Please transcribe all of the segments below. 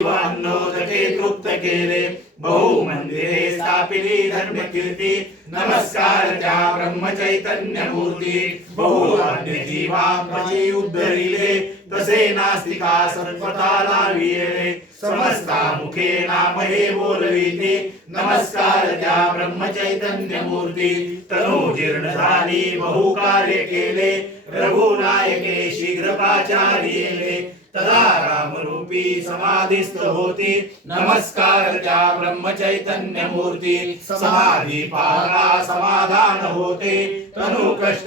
वान्नोदके तृप्त केले बहु मंदिरे स्थापिली धर्म नमस्कार त्या ब्रह्म चैतन्य मूर्ती बहु अन्य जीवांपती उद्धरिले तसे नास्तिका सर्वता लाविले समस्ता मुखे नाम हे बोलविते नमस्कार त्या ब्रह्म चैतन्य मूर्ती तनु जीर्ण झाली बहु कार्य केले रघुनायके शीघ्र तदा रामरूपी समाधिस्थ होती. नमस्कार त्या ब्रह्म चैतन्य मूर्ती समाधी पाहता समाधान होते. तनु कष्ट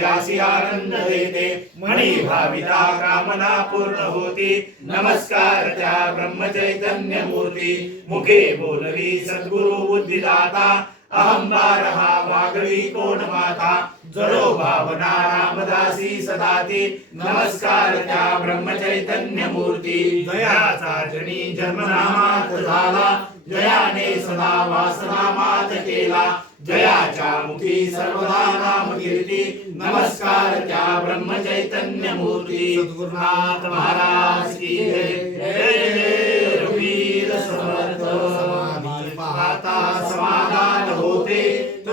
त्यासी आनंद देते. मणी भाविता कामना पूर्ण होती. नमस्कार त्या ब्रह्म चैतन्य मूर्ती मुखे बोलवी सद्गुरु बुद्धिदाता. अहंकार हा वागळी कोण माता? जडो भावना रामदासी सदाती. नमस्कार त्या ब्रह्म चैतन्य मूर्ती जयाचा जनी जन्मनामात झाला. जयाने सदा वासनामात केला. जयाच्या मुखी सर्वदा नाम कीर्ती. नमस्कार त्या ब्रह्म चैतन्य मूर्ती सद्गुरुनाथ महाराज की जय. रघुवीर समर्थ. समाधी पाहता समाधान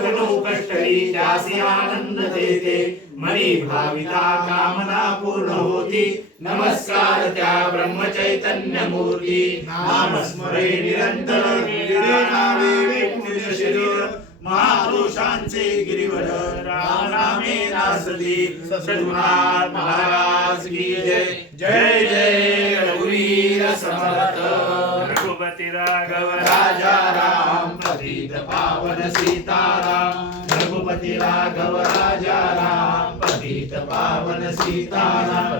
होते तृणू कष्टली त्यासी आनंद देते मनी भाविता कामना पूर्ण होती नमस्कार त्या ब्रह्म चैतन्य मूर्ती नाम स्मरे निरंतर शरीर महापुरुषांचे गिरिवर रामे नासदी सद्गुरुनाथ महाराज की जय। जय जय रघुवीर समर्थ। रघुपती राघव। राजा राम पतित पावन सीताराम रघुपती राघव राजा राम पतित पावन सीताराम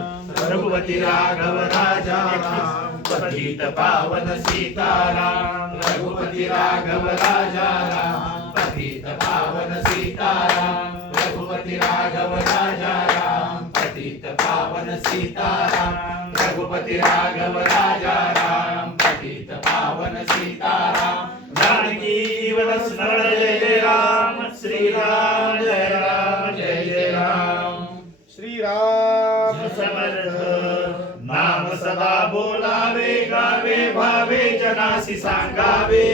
रघुपती राघव राजा राम पतित पावन सीताराम रघुपती राघव राजा राम पतित पावन सीताराम रघुपती राघव राजा राम पतित पावन सीताराम रघुपती राघव राजा राम पतित पावन सीताराम। जानकी जीवन स्मरण जय जय। राम जय राम जय जय राम। श्री राम समर्थ नाम सदा बोलावे गावे भावे जनासी सांगावे।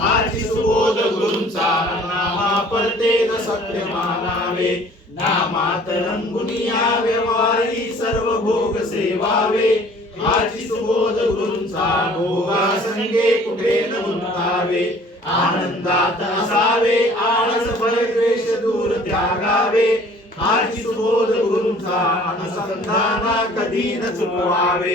आजी सुबोध गुरुंचा नामा परतेन सत्य मानावे। नामात रंगुनिया व्यवहारी सर्व भोग सेवावे। आजी सुबोध गुरुंचा भोगा संगे कुठे न गुंतावे। आनंदात असावे आळस द्वेष दूर त्यागावे. हाची सुबोध गुरूंचा अनुसंधाना कधी न चुकवावे.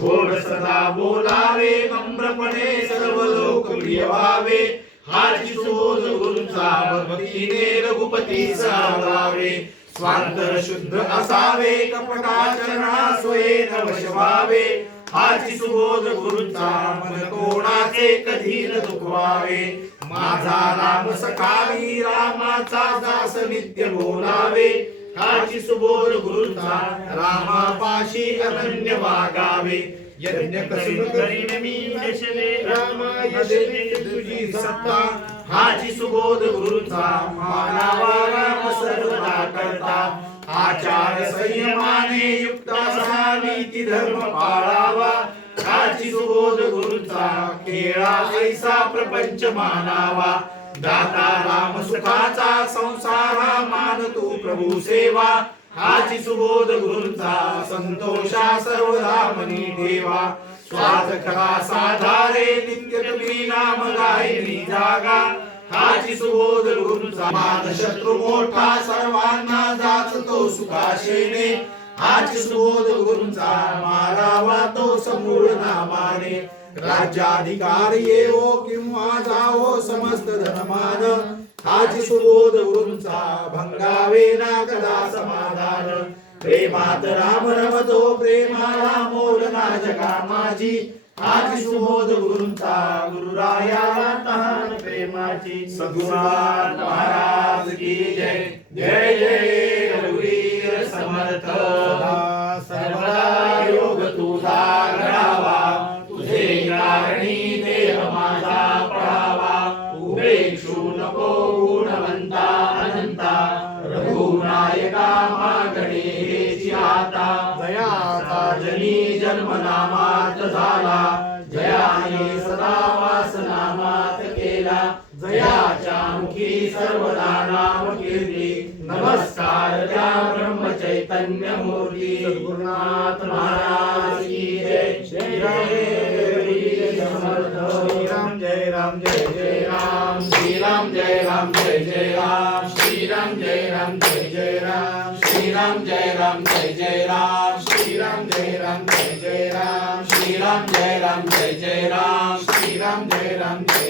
गोड सदा बोलावे नम्रपणे सर्व लोक प्रिय व्हावे हाची सुबोध गुरूंचा भक्तीने रघुपती सावावे स्वांतर शुद्ध असावे कपटाचरणा स्वयेन वश व्हावे हाची सुबोध गुरुचा मन कोणाचे कधी न दुखवावे? माझा राम सकाळी रामाचा दास नित्य बोलावे. हाची सुबोध गुरुचा रामापाशी अनन्य वागावे. यज्ञ कसून करीन मी यशले रामा यशले तुझी सत्ता. हाची सुबोध गुरुचा मानावा राम सर्वदा करता. आचार संयमाने युक्त असा नीती धर्म पाळावा काची सुबोध गुरुचा खेळा ऐसा प्रपंच मानावा दाता राम सुखाचा संसारा मान तू प्रभू सेवा हाची सुबोध गुरूंचा संतोषा सर्वदा मनी ठेवा स्वार्थ खरा साधारे नित्य तुम्ही नाम गायनी जागा हाची सुबोध गुरूंचा मान शत्रू मोठा सर्वांना जाचतो सुखाशेने. हाची सुबोध गुरूंचा मारावा तो समूळ नामाने. राज्याधिकार येवो किंवा जावो समस्त धनमान हाची सुबोध गुरूंचा भंगावे ना कदा समाधान. प्रेमात राम रमतो प्रेमाला मोल ना जगा माझी हाची सुबोध गुरूंचा गुरुरायाला प्रेमाची सद्गुरुनाथ महाराज की जय. जय जय रघुवीर समर्थ. सर्वदा योग तुझा घडावा. तुझे कारणी देह माझा पडावा उपेक्षू नको गुणवंता अनंता. रघुनायका मागणे हेची आता. दयाचा जनी जन्म नामात झाला जया सद्गुरुनाथ महाराज की जय श्री राम समर्थ जय राम जय जय राम श्री राम जय राम जय जय राम श्री राम जय राम जय जय राम श्री राम जय राम जय जय राम श्री राम जय राम जय जय राम श्री राम जय राम जय जय राम श्री राम जय राम जय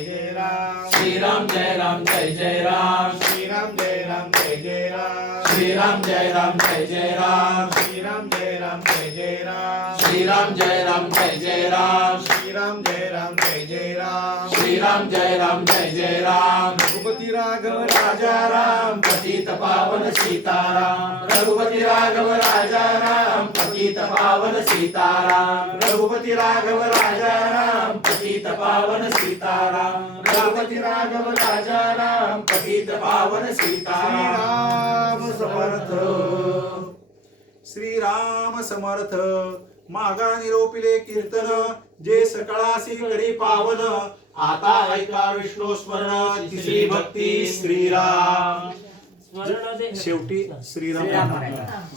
जय राम श्री राम जय राम जय जय राम श्री राम जय राम जय जय राम श्री राम जय राम जय जय राम श्री राम जय राम जय जय राम श्री राम जय राम जय जय राम श्री राम जय राम जय जय राम श्री राम जय राम जय जय राम रघुपती राघव राजा राम पतित पावन सीताराम रघुपती राघव राजा राम पतित पावन सीताराम रघुपती राघव राजा राम पतित पावन सीताराम. रघुपती राघव राजा राम पतित पावन सीताराम. श्रीराम समर्थ. श्रीराम समर्थ. मागा निरोपिले कीर्तन. जे सकळासी करी पावन. आता ऐका विष्णू स्मरण तिसरी भक्ती श्रीराम. शेवटी श्रीराम.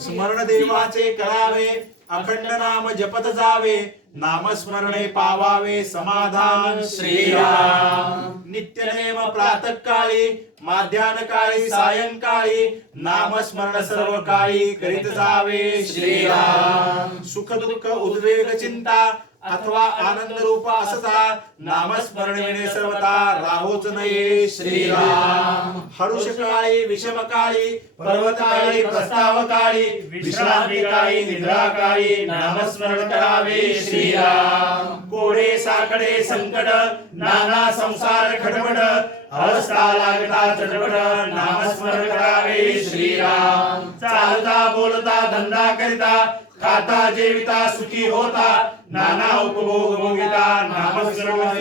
स्मरण देवाचे करावे. अखंड नाम जपत जावे. नामस्मरणे पावावे समाधान श्रीराम. नित्यनेम प्रातः काळी माध्यान काळी सायंकाळी नामस्मरण सर्व काळी करीत जावे श्रीराम. सुख दुःख उद्वेग चिंता अथवा आनंद रूप असता नामस्मरण विणे सर्वता राहोच नये श्रीराम. हरुष काळी विषम काळी पर्वत काळी प्रस्ताव काळी विश्रांती काळी निद्रा काळी नामस्मरण करावे श्रीराम. कोडे साकडे संकट नाना संसार खडबड अवस्था लागता चटपट नामस्मरण करावे श्रीराम. चालता बोलता धंदा करिता खाता जेविता सुखी होता नाना उपभोग भोगिता नामस्मरण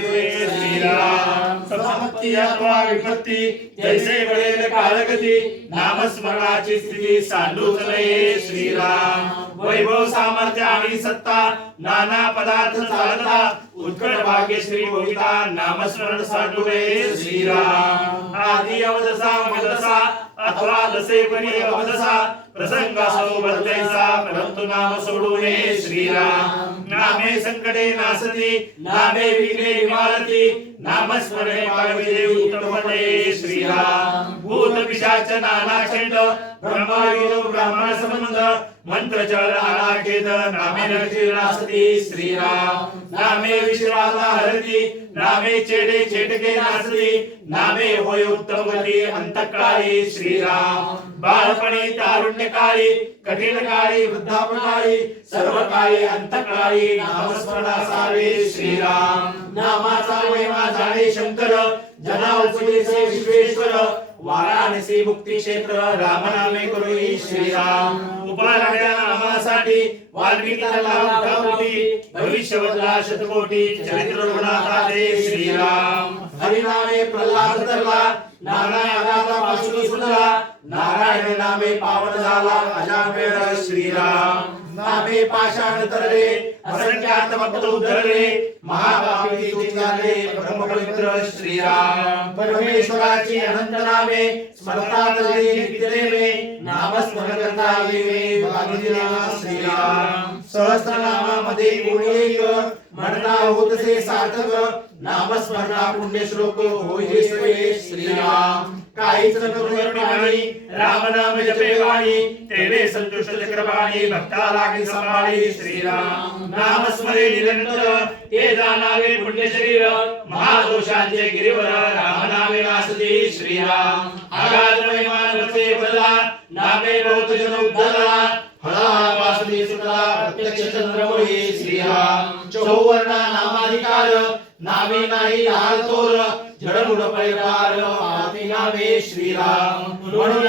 विपत्ती जैसे बळेल कालगती नामस्मरणाची स्थिती सांडूच नये श्रीराम. वैभव सामर्थ्य आणि सत्ता नाना पदार्थ चालता उत्कट भाग्यश्री भोगिता नामस्मरण साठू नये श्रीराम. आधी अवदसा मदसा अथवा दसे दसेपणी अवदसा प्रसंगासो बदलायचा परंतु नाम सोडू नये श्रीराम। नामे संकटे नासती नामे विघ्ने निवारती नामस्मरणे पाविले उत्तमपणे श्रीराम। भूत पिशाच ब्राह्मण संबंध मंत्र नामे नासती श्रीराम। नामे विश्राला हरती नामे चेडे चेटके नासती नामे होय उत्तम गती अंतकाळी श्रीराम। बाळपणी तारुण्य काळी कठीण काळी वृद्धापकाळी सर्व काळी अंतकाळी नामस्मरण असावे श्रीराम. नामाचा महिमा जाणे शंकर जना उपदेशे विश्वेश्वर वाराणसी मुक्ती क्षेत्र रामनामे करू श्रीराम. उपाराड्या नामासाठी वाल्मिकीला उठावटी भविष्यवदला शतकोटी चरित्र रघुनाथाचे श्रीराम. हरिनामे प्रल्हाद धरला नाना आघातापासून नारायण नामे पावन झाला. अजामेळ श्रीराम. नामे पाषाण तरले असंख्यात भक्त उद्धरले महाभावी तुझाले ब्रह्मपवित्र श्रीराम. परमेश्वराची अनंत नामे स्मरतात जे नित्यनेमे नामस्मरण करता येवे बांधिला श्रीराम. सहस्रनामामध्ये कोणी एक म्हणता होतसे सार्थक नामस्मरणा पुण्य श्लोक होय सोये श्रीराम. काहीच न राम नाम जपे वाणी तेवे संतुष्ट चक्रपाणी भक्ता लागे सांभाळी श्रीराम. नाम स्मरे निरंतर ते जाणावे पुण्य शरीर महादोषांचे गिरीवर राम नामे वासते श्रीराम. आगाध मानवते बदला नामे बहुत जन उद्धरला हळा सुधी सुता प्रत्यक्ष चंद्रमुळी श्रीहा चौवर्णा नामाधिकार नावे नाही लाल तोर झडमुड परिकार माती नावे श्रीराम. म्हणून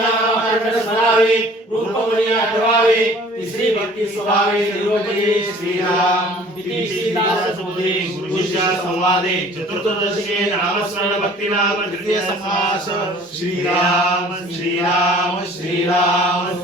सरावे रूपमणी आठवावे तिसरी भक्ती स्वभावे निर्वजने श्रीराम. संवादे चतुर्थदशके नामस्मरण भक्तीनाम तृतीय समास श्रीराम श्रीराम श्रीराम.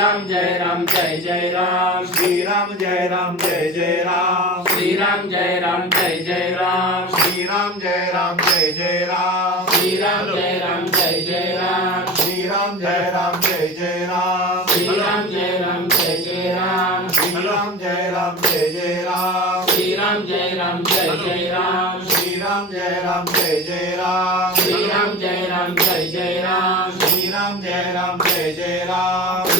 श्रीराम जय राम जय जय राम श्रीराम जय राम जय जय राम श्रीराम जय राम जय जय राम श्रीराम जय राम जय जय राम श्रीराम जय राम जय जय राम श्रीराम जय राम जय जय राम श्रीराम जय राम जय जय राम श्रीराम जय राम जय जय राम श्रीराम जय राम जय जय राम श्रीराम जय राम जय जय राम श्रीराम जय राम जय जय राम श्रीराम जय राम जय जय राम